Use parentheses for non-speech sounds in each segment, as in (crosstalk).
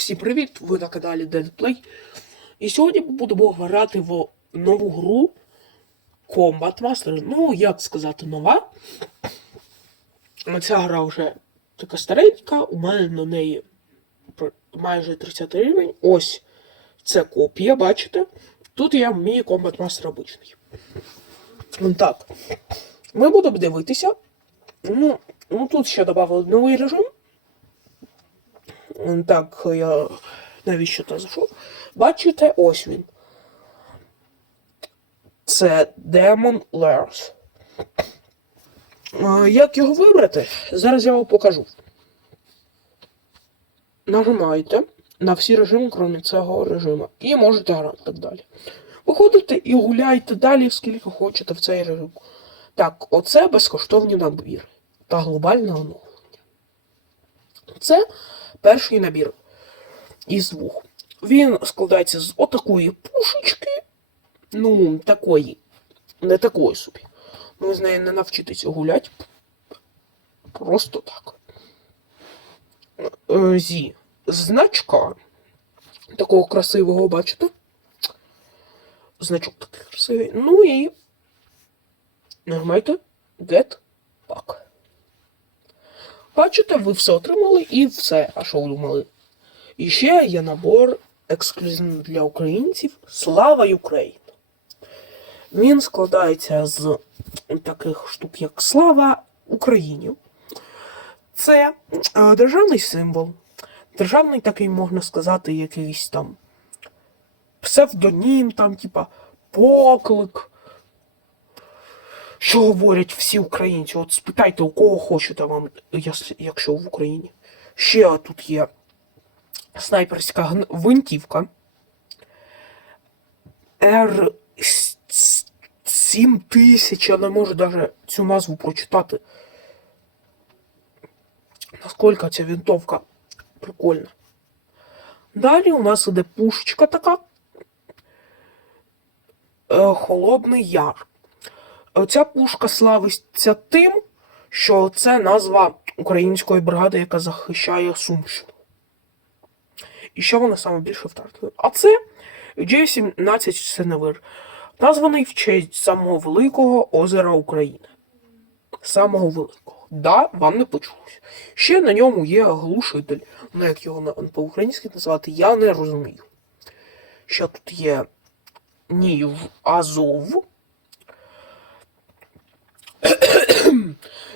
Всім привіт! Ви на каналі Deadplay. І сьогодні ми будемо грати в нову гру Combat Master. Ну, як сказати, нова. Ця гра вже така старенька, у мене на неї майже 30 рівень. Ось це копія, бачите? Тут є мій Combat Master обичний. Так. Ми будемо дивитися. Ну, ну тут ще додали новий режим. Так, я навіщо то зайшов? Бачите, ось він. Це Demon Layers. Е, Як його вибрати? Зараз я вам покажу. Нажимаєте на всі режими, крім цього режиму. І можете грати так далі. Виходите і гуляйте далі, скільки хочете в цей режим. Так, оце безкоштовні набіри та глобальне оновлення. Це перший набір із двох. Він складається з отакої пушечки. Ну, такої. Не такої собі. Ви з нею не навчитеся гуляти. Просто так. Е, Зі значка. Такого красивого, бачите? Значок такий красивий. Ну і. Нажимайте Get Pack. Бачите, ви все отримали і все. А що ви думали? І ще є набор ексклюзивний для українців Слава Україні. Він складається з таких штук, як Слава Україні. Це е, державний символ. Державний такий, можна сказати, якийсь там псевдонім, там, типа, поклик. Що говорять всі українці? От спитайте, у кого хочете вам, якщо в Україні. Ще тут є снайперська гвинтівка. Р 7000, я не можу навіть цю назву прочитати. Наскільки ця винтовка прикольна. Далі у нас іде пушечка така. Е, Холодний Яр. Ця пушка славиться тим, що це назва української бригади, яка захищає Сумщину. І що вони саме більше втратили? А це J-17 Сеневир, названий в честь самого великого озера України. Самого великого. Да, вам не почулось. Ще на ньому є глушитель. Ну, як його по-українськи назвати, я не розумію. Ще тут є Нів Азов.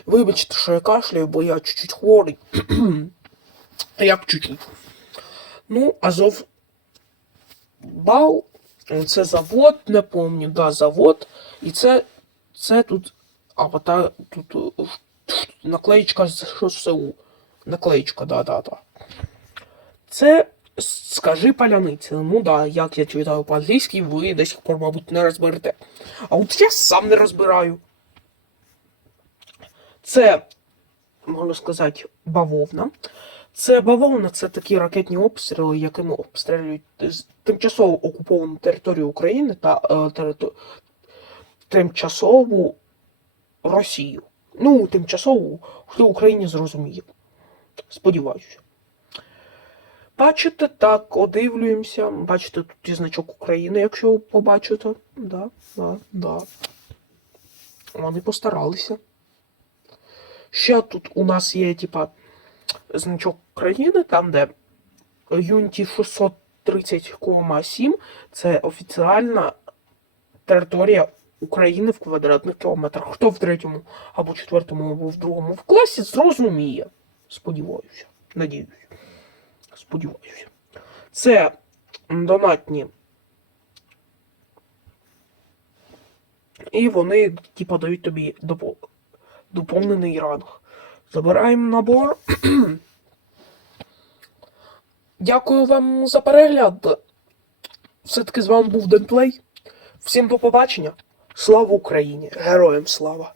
Вибачте, що я кашляю, бо я чуть-чуть хворий. (clears throat) Як чуть-чуть. Ну, Азов Бау. Це завод, не помню, да, завод. І це, це тут аватар, тут е, наклеїчка з ШСУ. Наклеїчка, да, да, да. Це скажи паляниця. Ну да, як я читаю по-англійськи, ви до сих пор, мабуть, не розберете. А от я сам не розбираю. Це, можна сказати, бавовна. Це бавовна, це такі ракетні обстріли, якими обстрілюють тимчасово окуповану територію України та е, териту- тимчасову Росію. Ну, тимчасову, хто Україні зрозуміє. Сподіваюся. Бачите, так, одивлюємося. Бачите, тут і значок України, якщо побачите. Да, да, да. Вони постаралися. Ще тут у нас є, типа, значок країни, там, де Юніті 630,7 це офіціальна територія України в квадратних кілометрах. Хто в третьому або четвертому, або в другому в класі, зрозуміє. Сподіваюся. Надіюсь. Сподіваюся. Це донатні. І вони, типа, дають тобі допо- доповнений ранг. Забираємо набор. (clears throat) Дякую вам за перегляд. Все-таки з вами був Денплей. Всім до побачення. Слава Україні! Героям слава!